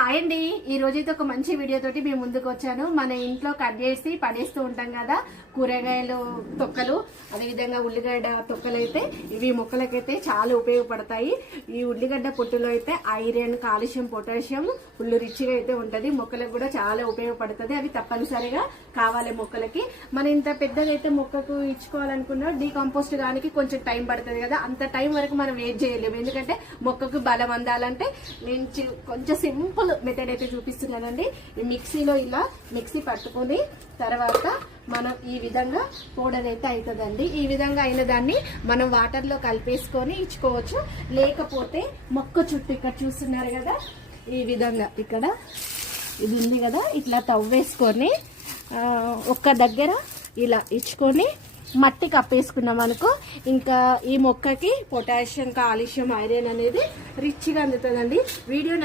Hi అండి, ఈ రోజైతే ఒక మంచి వీడియో తోటి మేము ముందుకు వచ్చాను. మన ఇంట్లో కట్ చేసి పడేస్తూ ఉంటాం కదా కూరగాయలు తొక్కలు, అదేవిధంగా ఉల్లిగడ్డ తొక్కలు అయితే ఇవి మొక్కలకైతే చాలా ఉపయోగపడతాయి. ఈ ఉల్లిగడ్డ పొట్టులో అయితే ఐరన్, కాల్షియం, పొటాషియం ఫుల్ రిచ్గా అయితే ఉంటది. మొక్కలకు కూడా చాలా ఉపయోగపడుతుంది. అవి తప్పనిసరిగా కావాలి మొక్కలకి. మనం ఇంత పెద్దగా అయితే మొక్కకు ఇచ్చుకోవాలనుకున్నా డీకంపోస్ట్ దానికి కొంచెం టైం పడుతుంది కదా, అంత టైం వరకు మనం వెయిట్ చేయలేము. ఎందుకంటే మొక్కకు బలం అందాలంటే నేను కొంచెం సింపుల్ మెథడ్ అయితే చూపిస్తున్నానండి. ఈ మిక్సీలో ఇలా మిక్సీ పట్టుకొని తర్వాత మనం ఈ విధంగా పౌడర్ అయితే అవుతుందండి. ఈ విధంగా అయిన దాన్ని మనం వాటర్లో కలిపేసుకొని ఇచ్చుకోవచ్చు. లేకపోతే మొక్క చుట్టూ ఇక్కడ చూస్తున్నారు కదా, ఈ విధంగా ఇక్కడ ఇది ఉంది కదా, ఇట్లా తవ్వేసుకొని ఒక్క దగ్గర ఇలా ఇచ్చుకొని మట్టి కప్పేసుకున్నాం అనుకో, ఇంకా ఈ మొక్కకి పొటాషియం, కాల్షియం, ఐరన్ అనేది రిచ్గా అందుతుందండి. వీడియో